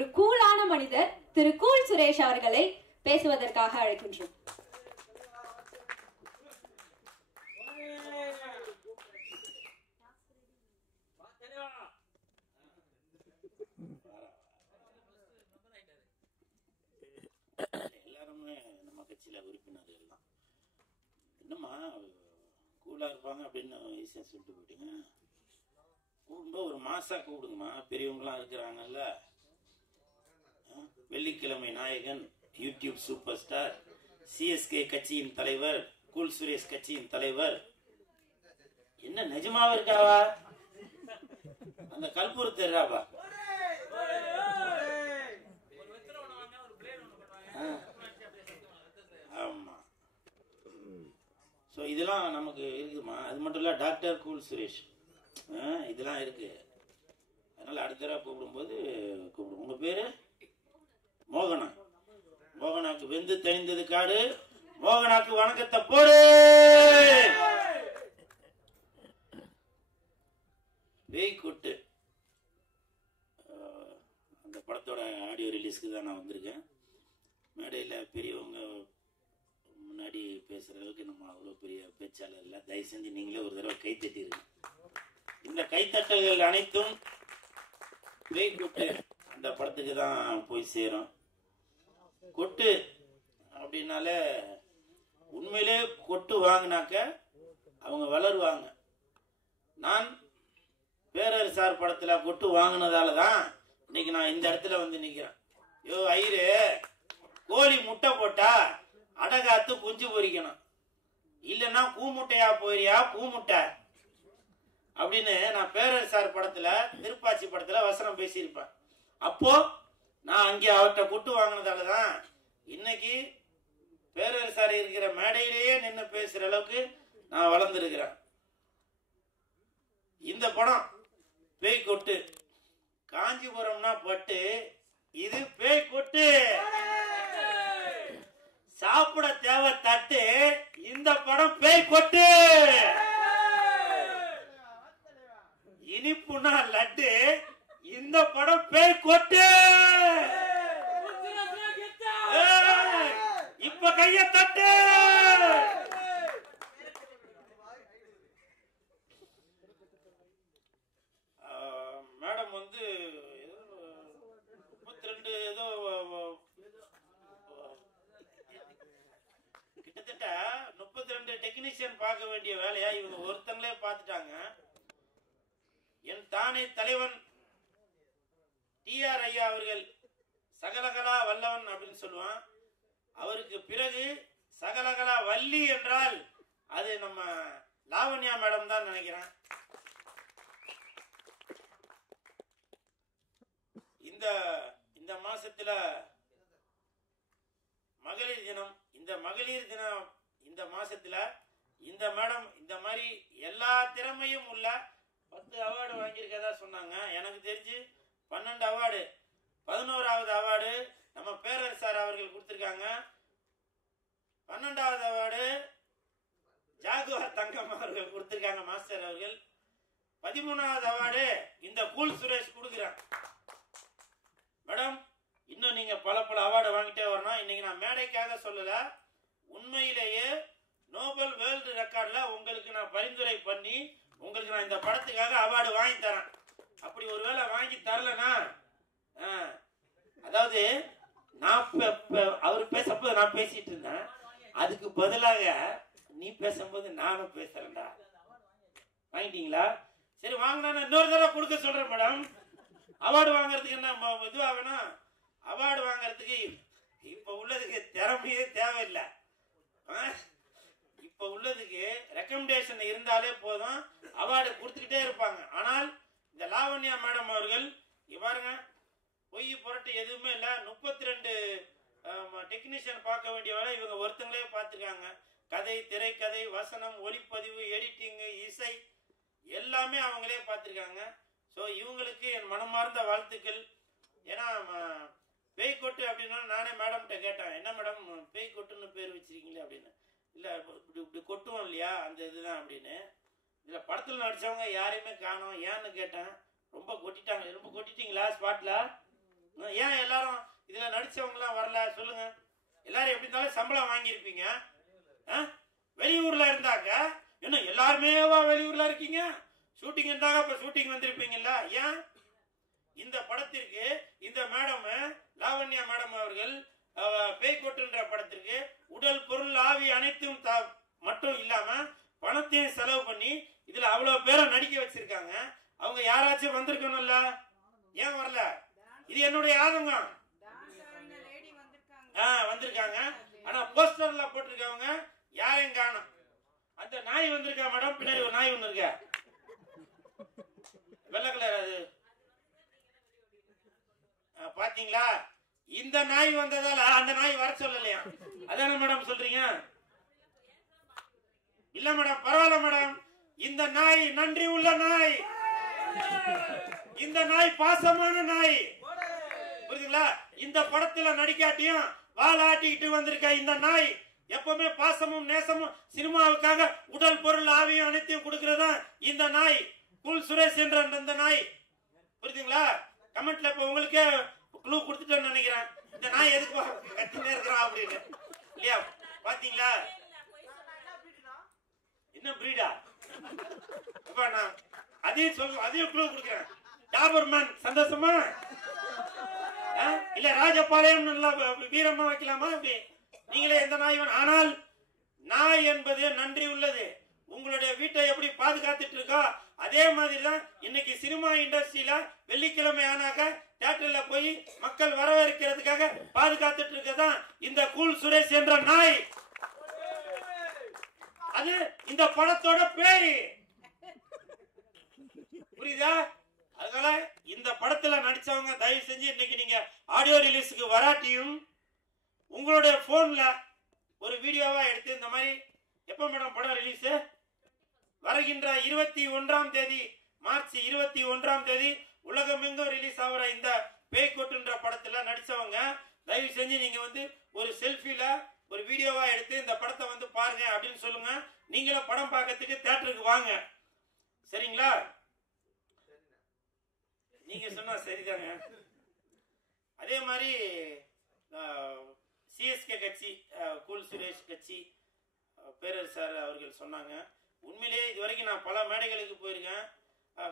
ஒரு கூலான மனிதர் திரு கூல் சுரேஷ் அவர்களை பேசுவதற்காக அழைக்கின்றோம். எல்லாருமே நம்ம கட்சியில உறுப்பினர்கள் தான். என்னம்மா கூலா இருப்பாங்க அப்படின்னு ஈஸியா சொல்லிட்டு போயிட்டீங்க. கூப்பிடும்போது ஒரு மாசா கூப்பிடுங்கம்மா. பெரியவங்களாம் இருக்கிறாங்கல்ல. வெள்ளிக்கிழமை நாயகன், யூடியூப் சூப்பர் ஸ்டார், சிஎஸ்கே கட்சியின் தலைவர், கூல் சுரேஷ் கட்சியின் தலைவர். என்ன நிஜமாவே இருக்காவா? அந்த கல்பூர் தெரியாவா? ஆமா. ஸோ இதெல்லாம் நமக்கு இருக்குமா? அது மட்டும் இல்ல, டாக்டர் கூல் சுரேஷ் இதெல்லாம் இருக்கு. அதனால அடுத்த தடவை கூப்பிடும்போது கூப்பிடும். உங்க பேரு மோகனா. மோகனாக்கு வெந்து தணிந்தது காடு. மோகனாக்கு வணக்கத்தை போடு. வேய்கொட்டு அந்த படத்தோட ஆடியோ ரிலீஸ்க்கு தான் நான் வந்திருக்கேன். மேடையில் பெரியவங்க முன்னாடி பேசுற அளவுக்கு நம்ம அவ்வளோ பெரிய பேச்சாளர் இல்லை. தயவு செஞ்சு நீங்களே ஒரு தடவை கைத்தட்டிருங்க. இந்த கைத்தட்டல்கள் அனைத்தும் வேய்கொட்டு அந்த படத்துக்கு தான் போய் சேரும். கொட்டு அப்படின்னாலே உண்மையிலே கொட்டு வாங்கினாக்க அவங்க வளருவாங்க. நான் பேரரசார் படத்துல கொட்டு வாங்கினதால தான் இன்னைக்கு நான் இந்த இடத்துல வந்து நிக்கிறேன். யோ ஐயரு, கோழி முட்டை போட்டா அடகாத்து குஞ்சு பொறிக்கணும், இல்லைன்னா கூமுட்டையா போயிரியா கூமுட்டை அப்படின்னு நான் பேரரசார் படத்துல, திருப்பாச்சி படத்துல வசனம் பேசியிருப்பேன். அப்போ நான் அங்கே அவர்கிட்ட கொட்டு வாங்கினதாலதான் இன்னைக்கு பேரரசார் இருக்கிற மேடையிலேயே நின்று பேசுற அளவுக்கு நான் வளர்ந்துருக்கிறேன். இந்த படம் பேய் கொட்டு. காஞ்சிபுரம்னா பட்டு, இது பேய் கொட்டு. சாப்பிட தேவை தட்டு, இந்த படம் பேய் கொட்டு. இனிப்புனா லட்டு, இந்த படம் பேய் கொட்டு. இப்ப கைய தட்டு. மேடம் வந்து 32 ஏதோ கிட்டத்தட்ட 32 டெக்னீஷியன் பார்க்க வேண்டிய வேலையா இவங்க ஒருத்தங்களே பார்த்துட்டாங்க. என் தானே தலைவன் டிஆர் ஐயா அவர்கள் சகலகலா வல்லவன் அப்படின்னு சொல்லுவான். அவருக்கு பிறகு சகலகலா வள்ளி என்றால் அது நம்ம லாவண்யா மேடம் தான் நினைக்கிறேன். இந்த மாசத்துல மகளிர் தினம். இந்த மகளிர் தினம் இந்த மாசத்துல இந்த மேடம் இந்த மாதிரி எல்லா திறமையும் உள்ள 10 அவார்டு வாங்கியிருக்கதா சொன்னாங்க. எனக்கு தெரிஞ்சு 12 அவார்டு, 11வது அவார்டு நம்ம பேரரசார் அவர்கள் கொடுத்திருக்காங்க. 12வது அவார்டு ஜாகுவார் தங்கம் அவர்கள் கொடுத்திருக்காங்க, மாஸ்டர் அவர்கள். 13வது அவார்டு இந்த கூல் சுரேஷ் கொடுக்கிறான். மேடம், இன்னும் நீங்க பல அவார்டு வாங்கிட்டே வரணும். இன்னைக்கு நான் மேடைக்காக சொல்லல, உண்மையிலேயே நோபல் வேர்ல்டு ரெக்கார்ட்ல உங்களுக்கு நான் பரிந்துரை பண்ணி உங்களுக்கு நான் இந்த படத்துக்காக அவார்டு வாங்கி தரேன். அப்படி ஒருவேளை வாங்கி தரலனா, அதாவது நான் அவர் பேசப்போது நான் பேசிட்டு இருந்தேன், அதுக்கு பதிலாக நீ பேசும்போது நானும் பேசுறேன்டா. வாங்கிட்டீங்களா? சரி, வாங்கினா இன்னொரு தடவை கொடுக்க சொல்றேன் மேடம். அவார்டு வாங்கறதுக்கு என்ன இதுவா வேணும்? அவார்டு வாங்கறதுக்கு இப்ப உள்ளதுக்கு திறமையே தேவையில்லை. இப்ப உள்ளதுக்கு ரெக்கமெண்டேஷன் இருந்தாலே போதும், அவார்டு கொடுத்துக்கிட்டே இருப்பாங்க. ஆனால் இந்த லாவண்யா மேடம் அவர்கள் பாருங்க, பொய் புரட்டு எதுவுமே இல்ல. 32 டெக்னீஷியன் பார்க்க வேண்டிய வேலை இவங்க ஒருத்தங்களே பார்த்துருக்காங்க. கதை, திரைக்கதை, வசனம், ஒளிப்பதிவு, எடிட்டிங், இசை எல்லாமே அவங்களே பார்த்துருக்காங்க. ஸோ இவங்களுக்கு என் மனமார்ந்த வாழ்த்துக்கள். ஏன்னா பேய் கொட்டு அப்படின்னா நானே மேடம்கிட்ட கேட்டேன், என்ன மேடம் பேய் கொட்டுன்னு பேர் வச்சிருக்கீங்களே அப்படின்னு. இல்லை இப்படி கொட்டுவோம் இல்லையா, அந்த இதுதான் அப்படின்னு. இதில் படத்தில் நடித்தவங்க யாரையுமே காணோம். ஏன்னு கேட்டேன். ரொம்ப கொட்டிட்டாங்க. ரொம்ப கொட்டிட்டீங்களா ஸ்பாட்டில்? ஏன் எல்லாரும் இதுல நடிச்சவங்க எல்லாம் வரல சொல்லுங்க. எல்லாரும் எப்படி இருந்தாலும் சம்பளம் வாங்கியிருப்பீங்க. வெளியூர்ல இருந்தாங்க என்ன எல்லாருமே வெளியூர்ல இருக்கீங்க? ஷூட்டிங் இருந்தாங்க, இப்ப ஷூட்டிங் வந்திருப்பீங்கல்ல. ஏன் இந்த படத்திற்கு இந்த மேடம் லாவண்யா மேடம் அவர்கள் பேய்கோட்டுன்ற படத்திற்கு உடல் பொருள் ஆவி அனைத்தும் மட்டும் இல்லாம பணத்தையும் செலவு பண்ணி இதுல அவ்வளவு பேரை நடிக்க வச்சிருக்காங்க. அவங்க யாராச்சும் வந்திருக்கணும்ல, ஏன் வரல? இது என்னுடைய ஆதங்கம். வந்திருக்காங்க, ஆனா போஸ்டர்ல போட்டிருக்கவங்க யாரையும் காணும். அந்த நாய் வந்திருக்கா மேடம், பின்னாடி ஒரு நாய் ஒண்ணு இருக்க, வெள்ளை கலர், அது பாத்தீங்களா? இந்த நாய் வந்ததால அந்த நாய் வர சொல்லலையா? அதான மேடம் சொல்றீங்க? இல்ல மேடம், பரவாயில்ல மேடம். இந்த நாய் நன்றி உள்ள நாய், இந்த நாய் பாசமான நாய், புரியுதுங்களா? இந்த படத்துல நடிக்காட்டியும் வாலாட்டிக்கிட்டு வந்திருக்க இந்த நாய் எப்பவுமே பாசமும் நேசமும் சினிமாவுக்காக உடல் பொருள் ஆவியும் அனைத்தையும் கொடுக்கறதா இந்த நாய். கூல் சுரேஷ் என்ற இந்த நாய், புரியுதுங்களா? கமெண்ட்ல இப்ப உங்களுக்கே க்ளூ கொடுத்துட்டேன்னு நினைக்கிறேன். இந்த நாய் எதுக்கு கத்தினே இருக்கிறான் அப்படின்னு, இல்லையா? பாத்தீங்களா? என்ன பிரீடா? நான் அதையும் க்ளூ கொடுக்கிறேன். டாபர்மேன் சந்தோஷமா இல்ல ராஜபாளையம் நல்லா வீரமா வைக்கலாமா? அப்படி நீங்களே எந்த நாய்? ஆனால் நாய் என்பது நன்றி உள்ளது. உங்களுடைய வீட்டை எப்படி பாதுகாத்துட்டு இருக்கோ அதே மாதிரிதான் இன்னைக்கு சினிமா இண்டஸ்ட்ரியில வெள்ளிக்கிழமை ஆனாக்க தியேட்டர்ல போய் மக்கள் வரவேற்கிறதுக்காக பாதுகாத்துட்டு இருக்கதான் இந்த கூல் சுரேஷ் என்ற நாய். அது இந்த படத்தோட பேரு, புரியுதா? அதனால இந்த படத்துல நடிச்சவங்க தயவு செஞ்சு இன்னைக்கு நீங்க ஆடியோ ரிலீஸுக்கு வராட்டியும் உங்களுடைய போன்ல ஒரு வீடியோவா எடுத்து இந்த மாதிரி எப்ப மேடம் படம் ரிலீஸ்? வருகின்ற 21ஆம் தேதி, மார்ச் 21ஆம் தேதி உலகமெங்கும் ரிலீஸ் ஆகிற இந்த பேய்கோட்டுன்ற படத்துல நடிச்சவங்க தயவு செஞ்சு நீங்க வந்து ஒரு செல்ஃபில ஒரு வீடியோவா எடுத்து இந்த படத்தை வந்து பாருங்க அப்படின்னு சொல்லுங்க. நீங்களும் படம் பார்க்கறதுக்கு தியேட்டருக்கு வாங்க, சரிங்களா? நீங்க சொன்னா சரிதாங்க. அதே மாதிரி சிஎஸ்கே கட்சி, கூல் சுரேஷ் கட்சி பேரர் சார் அவர்கள் சொன்னாங்க. உண்மையிலேயே இது வரைக்கும் நான் பல மேடைகளுக்கு போயிருக்கேன்.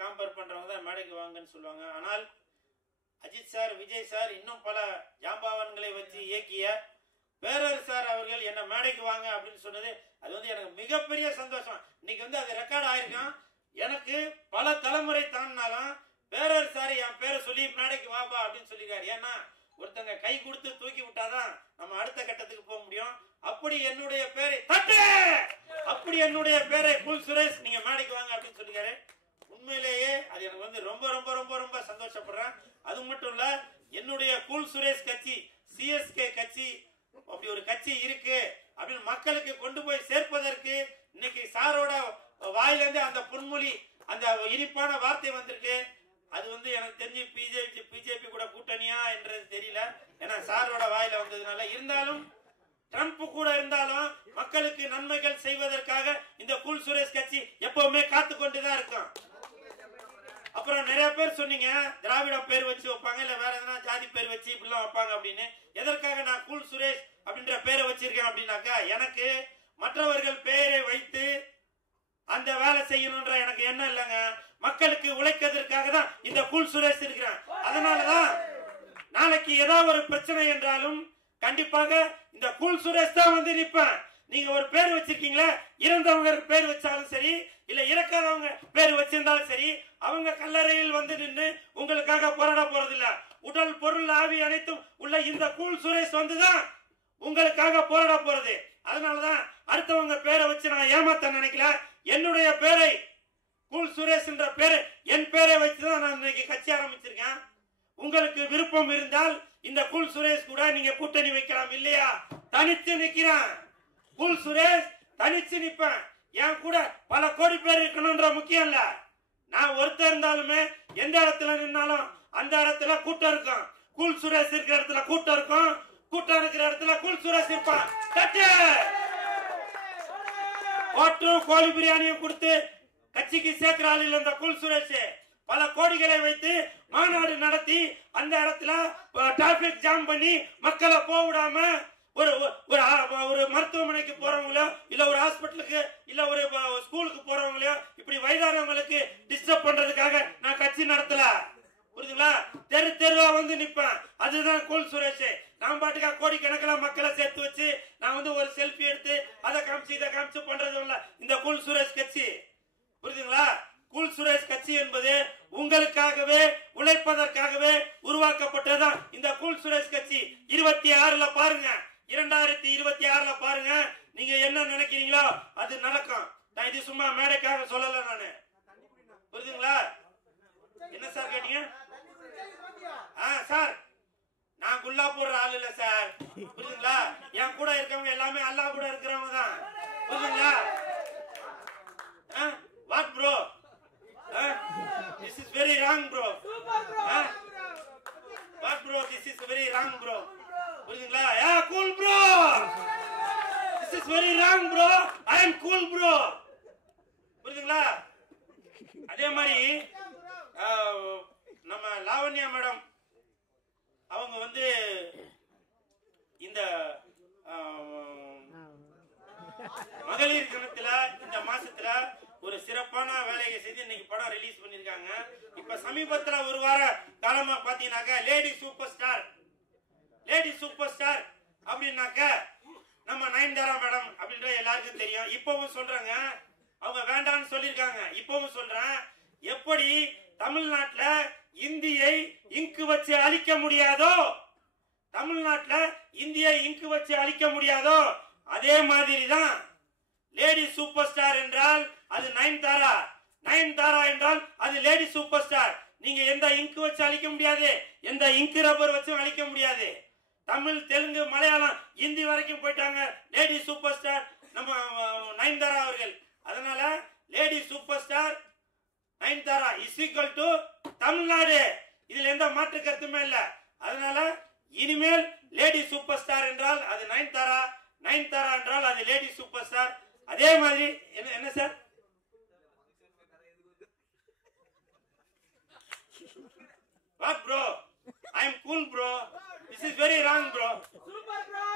கம்பேர் பண்றவங்க தான் மேடைக்கு வாங்கன்னு சொல்லுவாங்க. ஆனால் அஜித் சார், விஜய் சார், இன்னும் பல ஜாம்பவான்களை வச்சு இயக்கிய பேரர் சார் அவர்கள் என்ன மேடைக்கு வாங்க அப்படின்னு சொன்னது அது வந்து எனக்கு மிகப்பெரிய சந்தோஷம். இன்னைக்கு வந்து அது ரெக்கார்ட் ஆயிருக்கான். எனக்கு பல தலைமுறை தாண்டினாலும் பேரர் சார் என் பேரை சொல்லி மேடைக்கு வாப்பா அப்படின்னு சொல்லிருக்காரு. ஏன்னா ஒருத்தங்க கை கொடுத்து தூக்கி விட்டாதான் நம்ம அடுத்த கட்டத்துக்கு போக முடியும். அப்படி என்னுடைய பேரை அப்படி என்னுடைய பேரை கூல் சுரேஷ் நீங்க மேடைக்கு வாங்க அப்படின்னு சொல்லிருக்காரு. உண்மையிலேயே அது எனக்கு வந்து ரொம்ப ரொம்ப ரொம்ப ரொம்ப சந்தோஷப்படுறேன். அது மட்டும் இல்ல, என்னுடைய கூல் சுரேஷ் கட்சி, சிஎஸ்கே கட்சி, அப்படி ஒரு கட்சி இருக்கு அப்படின்னு மக்களுக்கு கொண்டு போய் சேர்ப்பதற்கு இன்னைக்கு சாரோட வாயிலிருந்து அந்த பொன்மொழி, அந்த இனிப்பான வார்த்தை வந்திருக்கு. அது வந்து எனக்கு தெரிஞ்சு பிஜேபி கூட கூட்டணியா என்றது தெரியல, ஏன்னா சாரோட வாயில வந்ததுனால. இருந்தாலும் ட்ரம்ப் கூட இருந்தாலும் மக்களுக்கு நன்மைகள் செய்வதற்காக இந்த கூல் சுரேஷ் கட்சி எப்பவுமே காத்து கொண்டுதான் இருக்கும். அப்புறம் நிறைய பேர் சொன்னீங்க திராவிட பேர் வச்சு வைப்பாங்க, இல்ல வேற எதனா ஜாதி பேர் வச்சு இப்படிலாம் வைப்பாங்க அப்படின்னு. எதற்காக நான் கூல் சுரேஷ் அப்படின்ற பேரை வச்சிருக்கேன் அப்படின்னாக்கா, எனக்கு மற்றவர்கள் பெயரை வைத்து அந்த வேலை செய்யணும்ன்ற எனக்கு என்ன இல்லைங்க. மக்களுக்கு உழைக்கிறதுக்காக தான் இந்த கூல் சுரேஷ் இருக்கிறேன். அதனாலதான் நாளைக்கு ஏதாவது ஒரு பிரச்சனை என்றாலும் கண்டிப்பாக இந்த கூல் சுரேஷ் தான் வந்து நிற்பேன். நீங்க ஒரு பேர் வச்சிருக்கீங்களா, இறந்தவங்க பேர் வச்சாலும் சரி, இல்ல இறக்காதவங்க பேர் வச்சிருந்தாலும் சரி, அவங்க கல்லறையில் வந்து நின்று உங்களுக்காக போராட போறது இல்ல. உடல் பொருள் ஆவி அனைத்தும் உள்ள இந்த கூல் சுரேஷ் வந்துதான் உங்களுக்காக போராட போறது. அதனாலதான் அடுத்தவங்க பேரை வச்சு நான் ஏமாத்த நினைக்கல. என்னுடைய பேரை கூல் சுரேஷ் என்ற பேரை, என் பேரை வச்சுதான் நான் இன்னைக்கு கட்சி ஆரம்பிச்சிருக்கேன். உங்களுக்கு விருப்பம் இருந்தால் இந்த கூல் சுரேஷ் கூட நீங்க கூட்டணி வைக்கலாம், இல்லையா தனித்து நிக்கிறேன். கூல் சுரேஷ் தனிச்சு நிப்பேன். என் கூட பல கோடி பேர் இருக்கணும்ன்ற முக்கியம் இல்ல. நான் ஒருத்தர் இருந்தாலுமே எந்த இடத்துல நின்னாலும் அந்த இடத்துல கூட்டம் இருக்கும். கூல் சுரேஷ் இருக்கிற இடத்துல கூட்டம் இருக்கும், கூட்டம் இருக்கிற இடத்துல கூல் சுரேஷ் இருப்பான். கோட்டும் கோழி பிரியாணியும் கொடுத்து கட்சிக்கு சேர்க்கிற ஆள் இல்ல இந்த கூல் சுரேஷ். பல கோடிகளை வைத்து மாநாடு நடத்தி அந்த இடத்துல டிராபிக் ஜாம் பண்ணி மக்களை போக விடாம ஒரு ஒரு மருத்துவமனைக்கு போறவங்களோ இல்ல ஒரு ஹாஸ்பிட்டலுக்கு இல்ல ஒரு ஸ்கூலுக்கு போறவங்களோ இப்படி வயதானவங்களுக்கு டிஸ்டர்ப் பண்றதுக்காக நான் கட்சி நடத்தல. புரியுதுங்களா? தெரு தெருவா வந்து நிப்பேன். அதுதான் கூல் சுரேஷ். நான் பாட்டுக்கா கோடிக்கணக்கில் மக்களை சேர்த்து வச்சு நான் வந்து ஒரு செல்ஃபி எடுத்து அதை காமிச்சு இதை காமிச்சு பண்றது இல்ல இந்த கூல் சுரேஷ் கட்சி. புரியுதுங்களா? கூல் சுரேஷ் கட்சி என்பது உங்களுக்காகவே உழைப்பதற்காகவே உருவாக்கப்பட்டதுதான் இந்த கூல் சுரேஷ் கட்சி. 26ல பாருங்க, 2026ல பாருங்க, நீங்க என்ன நினைக்கிறீங்களோ அது நடக்கும். நான் இது சும்மா மேடைக்காக சொல்லல நானு. புரியுதுங்களா? என்ன சார் கேட்டீங்க? சார் நான் குல்லா போடுற ஆள் இல்ல சார். புரியுதுங்களா? என் கூட இருக்கவங்க எல்லாமே அல்லாஹ் கூட இருக்கிறவங்க தான். புரியுதுங்களா? What bro? This is very wrong bro. What bro? This is very wrong bro. புரியுதுங்களா? cool bro. This is very wrong bro. I am cool bro. புரியுதுங்களா? அதே மாதிரி நம்ம லாவண்யா மேடம் அவங்க வந்து இந்த மகளிர் தினத்துல இந்த மாசத்துல ஒரு சிறப்பான வேலையை செய்து இன்னைக்கு படம் ரிலீஸ் பண்ணிருக்காங்க. இப்ப சமீபத்துல ஒரு வார காலமா பாத்தீங்கன்னாக்க லேடி சூப்பர் ஸ்டார் அப்படின்னாக்க நம்ம நயன்தாரா மேடம் அப்படின்ற எல்லாருக்கும் தெரியும். இப்பவும் சொல்றாங்க, அவங்க வேண்டாம்னு சொல்லிருக்காங்க. இப்பவும் சொல்றேன், எப்படி தமிழ்நாட்டுல இந்தியை இங்கு வச்சு அழிக்க முடியாதோ, தமிழ்நாட்டுல இந்தியை இங்கு வச்சு அழிக்க முடியாதோ அதே மாதிரிதான் லேடி சூப்பர் ஸ்டார் என்றால் அது நயன்தாரா, நயன்தாரா என்றால் அது லேடி சூப்பர் ஸ்டார். நீங்க எந்த இங்கு வச்சு அழிக்க முடியாது, எந்த இங்கு ரப்பர் வச்சு அழிக்க முடியாது. தமிழ், தெலுங்கு, மலையாளம், இந்தி வரைக்கும் போயிட்டாங்க லேடி சூப்பர் ஸ்டார் நம்ம நயன்தாரா அவர்கள். அதனால lady super star Nayanthara is equal to Tamil Nadu. இதுல எந்த மாற்று கருத்துமே இல்ல. அதனால இனிமேல் லேடி சூப்பர் ஸ்டார் என்றால் அது நயன்தாரா, நயன்தாரா என்றால் அது லேடி சூப்பர் ஸ்டார். அதே மாதிரி என்ன sir? What bro? I am cool bro. This is very wrong bro. Super bro.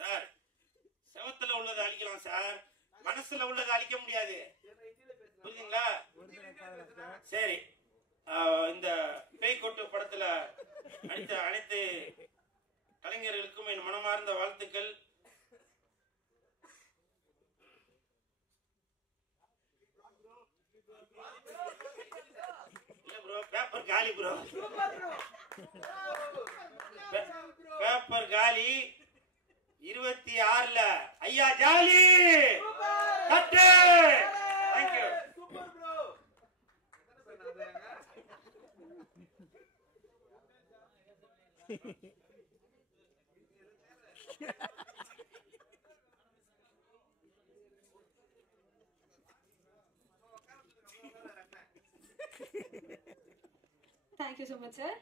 Sir, செவத்துல உள்ளதை அழிக்கலாம் சார், மனசுல உள்ளதை அழிக்க முடியாது. புரியுதுங்களா? சரி, இந்த பேய் கொட்டு படத்துல நடித்த அனைத்து கலைஞர்களுக்கும் என் மனமார்ந்த வாழ்த்துக்கள். இல்ல ப்ரோ, பேப்பர் காலி ப்ரோ, பேப்பர் காலி. 26ல ஐயா jolly cut. Thank you. Super bro. Thank you so much, sir.